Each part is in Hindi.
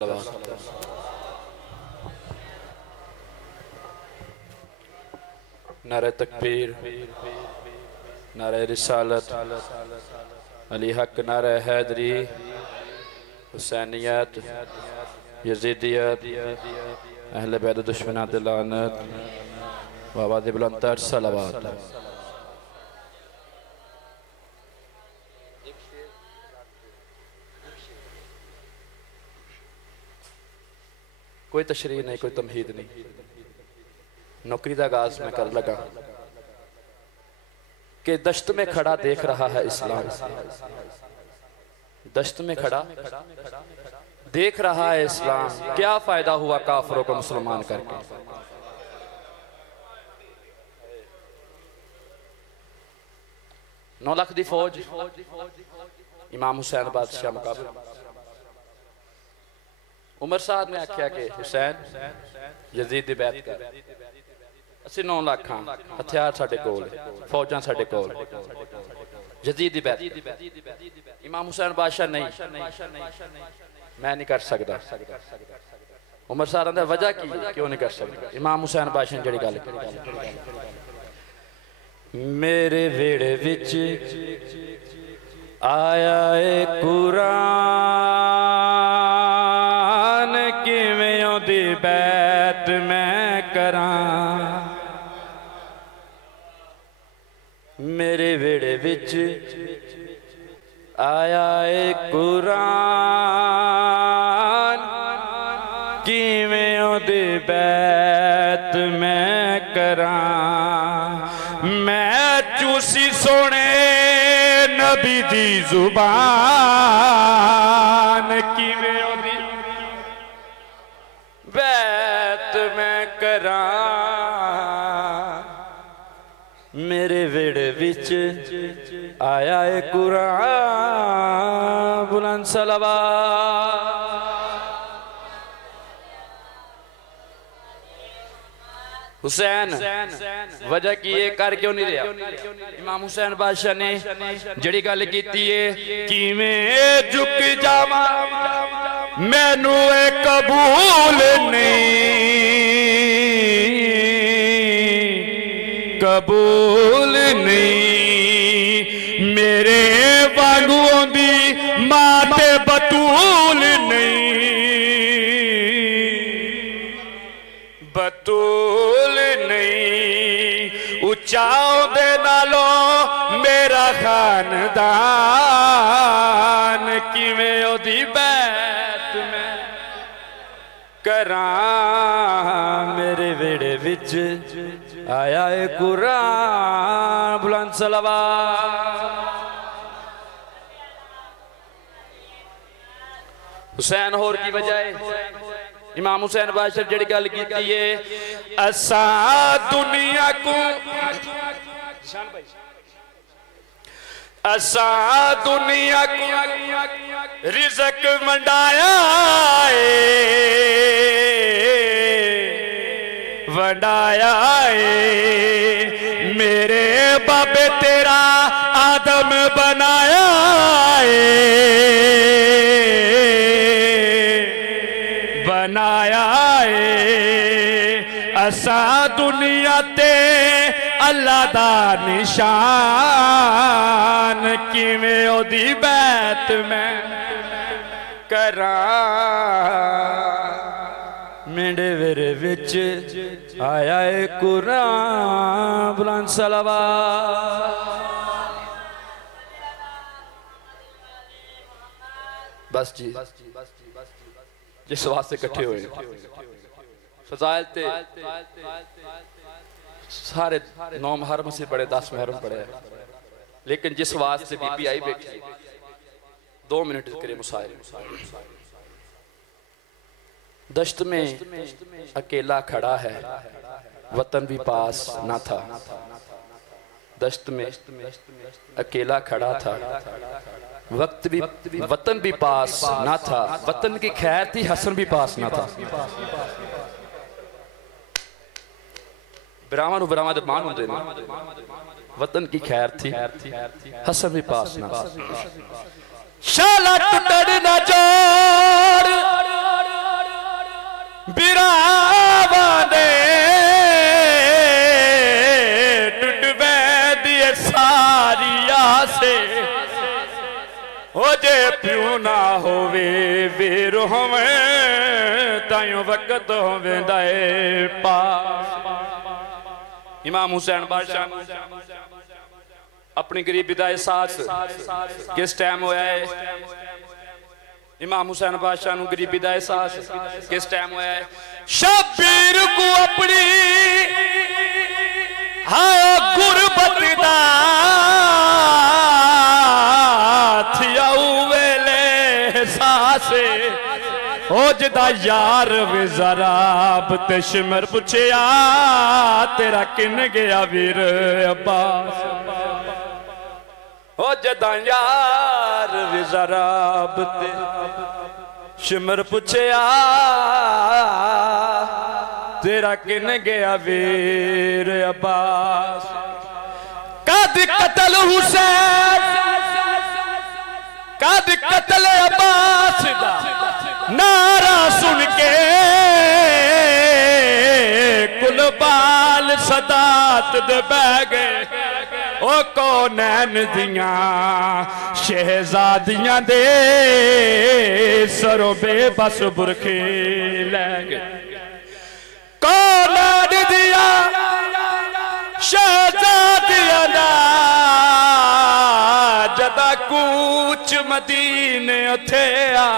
नारे तकबीर, नारे रिसालत, अली हक, नारे हैदरी, हुसैनियत, यजीदियत, अहले बैत दुश्मनात लानत, वावाद बुलंदतर सलावत। कोई तशरीह नहीं, कोई तमहीद नहीं। नौकरी का आगाज मैं कर लगा कि दश्त में खड़ा देख रहा है इस्लाम, दश्त में खड़ा देख रहा है इस्लाम। क्या फायदा हुआ काफरों को मुसलमान करके। 9 लाख दी फौज, इमाम हुसैन बादशाह मुकाबले। उमर साहब ने आख्या कि हुसैन यजीद दी बैत कर। असी 9 लाख हाँ, हथियार साडे कोल, फौजां साडे कोल, यजीद दी बैत। इमाम हुसैन बादशाह नहीं, मैं नहीं कर सकता। उमर साहब ने वजह की क्यों नहीं कर सकता। इमाम हुसैन बादशाह ने जड़ी गल की, मेरे वेड़े विच आया ए कुरान, किवें ओदी बैत मैं करां। मेरे वेड़े विच आया ए कुरान, किवें ओदी बैत मैं करां। मैं चूसी सोने नबी दी जुबान, किवें ओदी बैत मैं करां। मेरे वेड़े विच आया ए कुरान, बुलंद सलावत। हुसैन वजह की ये कर क्यों नहीं रहा। इमाम हुसैन बादशाह ने जड़ी गल की किवें झुक जावा, मैनू ए कबूल नहीं, कबूल नहीं। मेरे वांगुओं दी माते बतूल नहीं, बतूल उचाओ दे नालों मेरा खानदान, किवें ओदी बैत मैं करां। मेरे वेड़े विच आया ए कुरान, बुलंद सलावत। हुसैन होर की बजाय इमाम हुसैन बादशाह जड़ी गल की असा दुनिया को, असा दुनिया को रिज़्क वंडाया है, वंडाया है। मेरे बाबे तेरा आदम बनाया है, बनाया है। असा दुनिया ते अल्लाह दा निशान, किवें ओदी बैत मैं करां। मेरे वेरे विच आया ए कुरान, बुलंद सलावत। बस जी, जिस वास्ते इकट्ठे हुए फजाइल ते सारे 9 मुहर्रम से पढ़े, 10 मुहर्रम पढ़े, लेकिन जिस वास्ते बीबी आई बैठी 2 मिनट करे मुसाहिब। दश्त में अकेला खड़ा है, वतन भी पास ना था। दश्त में अकेला खड़ा था, वक्त भी वतन भी पास ना था। वतन की खैर थी, हसन भी पास ना था। ब्राह्मण ब्राह्मण मान होंदे ने, वतन की खैर थी, हसन भी पास ना। शाला टुटड़ ना जोड़ ना होवे वीर होवे ताइयों वक्त होवे दाए पास। इमाम हुसैन बादशाह अपनी गरीबी का एहसास किस टाइम होया है? इमाम हुसैन बादशाह नूं गरीबी का एहसास किस टाइम होया है? शबीर को अपनी हाँ गुरबत दा थिया वेले एहसास ओ जदा यार वे जराब ते शिमर पुछया तेरा किन गया वीर अब्बास। ओ जदा यार वे जराब ते शिमर पुछया तेरा किन गया वीर अब्बास। कद कतल हुसैन कद कतल अब्बास दा नारा सुन के कुलबाल सदात दे बह गए। ओ कौनैन दियां शहजादियां दे सरों बेबस बुरखे लै गए। कौनैन दियां शहजादियां दा जदा कूच मदीने उथे आ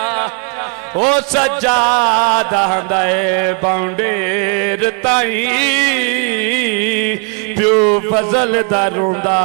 ओ सज्जादा दे बाउंडेर ताई प्यो फजल दा रोंदा